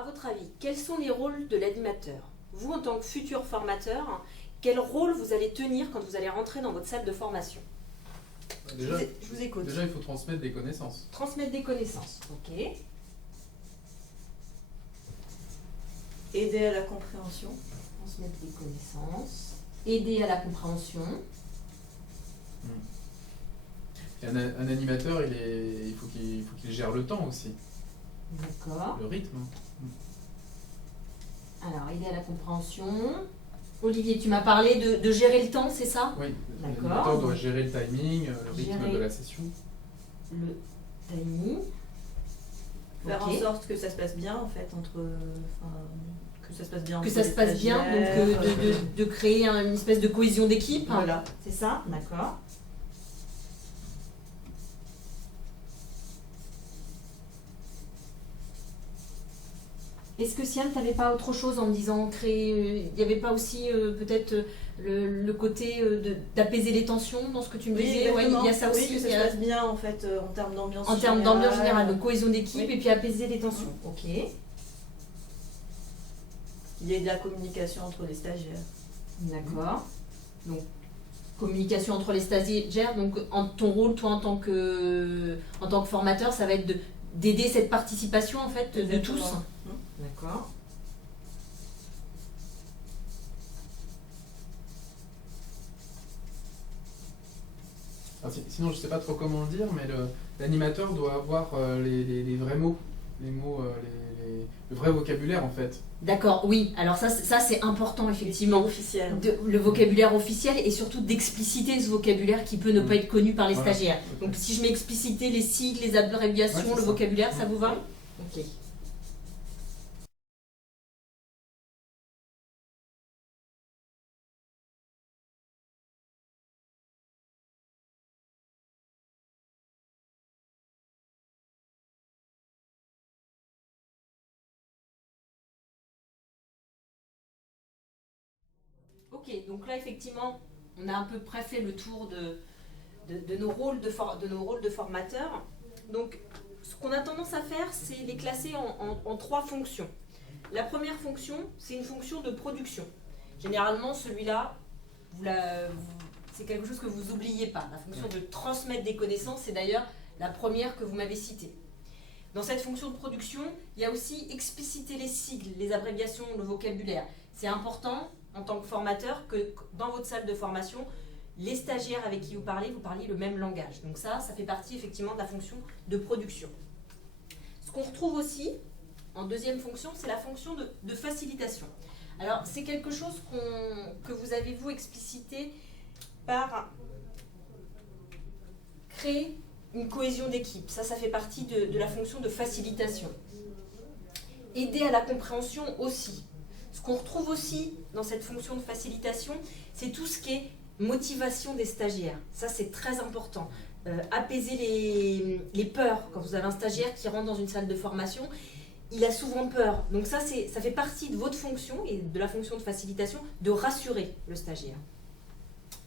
à votre avis, quels sont les rôles de l'animateur? Vous, en tant que futur formateur, quel rôle vous allez tenir quand vous allez rentrer dans votre salle de formation? Déjà, je vous écoute. Déjà, il faut transmettre des connaissances. Transmettre des connaissances, ok. Aider à la compréhension. Transmettre des connaissances. Aider à la compréhension. Et un animateur, il faut qu'il gère le temps aussi. D'accord. Le rythme. Alors, aider à la compréhension. Olivier, tu m'as parlé de gérer le temps, c'est ça? Oui, d'accord. l'animateur doit gérer le timing, le rythme de la session. Le timing. Faire Ok. en sorte que ça se passe bien, en fait, que ça se passe bien. Que ça se passe bien, donc de créer une espèce de cohésion d'équipe. Voilà. C'est ça? D'accord. Est-ce que Siam, tu n'avais pas autre chose en me disant créer, il n'y avait pas aussi peut-être le côté d'apaiser les tensions dans ce que tu me disais? Ouais, il y a ça aussi. Oui, que ça se passe bien en fait en termes d'ambiance en termes d'ambiance générale, de cohésion d'équipe oui. Et puis apaiser les tensions. Ok. Il y a de la communication entre les stagiaires. D'accord. Donc communication entre les stagiaires. Donc ton rôle, toi en tant que formateur, ça va être d'aider cette participation en fait de Exactement. tous. D'accord. Sinon, je ne sais pas trop comment le dire, mais l'animateur doit avoir les vrais mots, les mots, le vrai vocabulaire en fait. D'accord, oui. Alors ça c'est important effectivement. Officiel. Le vocabulaire officiel et surtout d'expliciter ce vocabulaire qui peut ne pas être connu par les Voilà. stagiaires. Donc si je mets expliciter les sigles, les abréviations, Ouais, le ça. vocabulaire, ça vous va? Ok. Ok, donc là effectivement, on a à peu près fait le tour de nos rôles de formateurs. Donc ce qu'on a tendance à faire, c'est les classer en trois fonctions. La première fonction, c'est une fonction de production. Généralement, celui-là, c'est quelque chose que vous n'oubliez pas. La fonction de transmettre des connaissances, c'est d'ailleurs la première que vous m'avez citée. Dans cette fonction de production, il y a aussi expliciter les sigles, les abréviations, le vocabulaire. C'est important, en tant que formateur, que dans votre salle de formation, les stagiaires avec qui vous parliez le même langage. Donc ça fait partie effectivement de la fonction de production. Ce qu'on retrouve aussi en deuxième fonction, c'est la fonction de facilitation. Alors c'est quelque chose que vous avez vous explicité par créer une cohésion d'équipe. Ça fait partie de la fonction de facilitation. Aider à la compréhension aussi. Ce qu'on retrouve aussi dans cette fonction de facilitation, c'est tout ce qui est motivation des stagiaires. Ça, c'est très important. Apaiser les peurs. Quand vous avez un stagiaire qui rentre dans une salle de formation, il a souvent peur. Donc ça fait partie de votre fonction et de la fonction de facilitation de rassurer le stagiaire.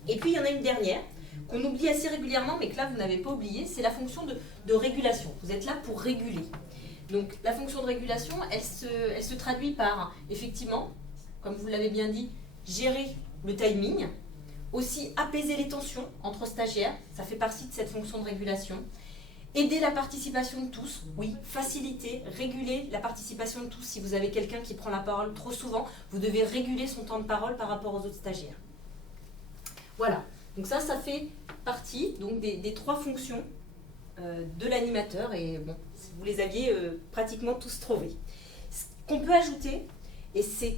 Et puis, il y en a une dernière qu'on oublie assez régulièrement, mais que là, vous n'avez pas oublié, c'est la fonction de régulation. Vous êtes là pour réguler. Donc la fonction de régulation, elle se traduit par, effectivement, comme vous l'avez bien dit, gérer le timing, aussi apaiser les tensions entre stagiaires, ça fait partie de cette fonction de régulation, aider la participation de tous, oui, faciliter, réguler la participation de tous. Si vous avez quelqu'un qui prend la parole trop souvent, vous devez réguler son temps de parole par rapport aux autres stagiaires. Voilà, donc ça fait partie donc, des trois fonctions de l'animateur et bon, vous les aviez pratiquement tous trouvés. Ce qu'on peut ajouter, et c'est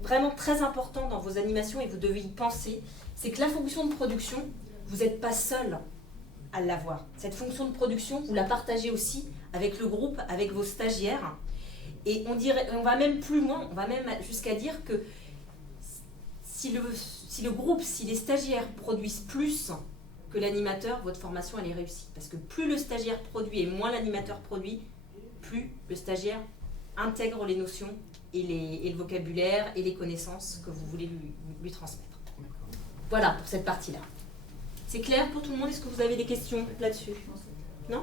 vraiment très important dans vos animations et vous devez y penser, c'est que la fonction de production, vous n'êtes pas seul à l'avoir. Cette fonction de production, vous la partagez aussi avec le groupe, avec vos stagiaires. Et on va même plus loin, on va même jusqu'à dire que si le groupe, si les stagiaires produisent plus que l'animateur, votre formation elle est réussie. Parce que plus le stagiaire produit et moins l'animateur produit, plus le stagiaire intègre les notions et le vocabulaire et les connaissances que vous voulez lui transmettre. Voilà pour cette partie-là. C'est clair pour tout le monde? Est-ce que vous avez des questions là-dessus? Non?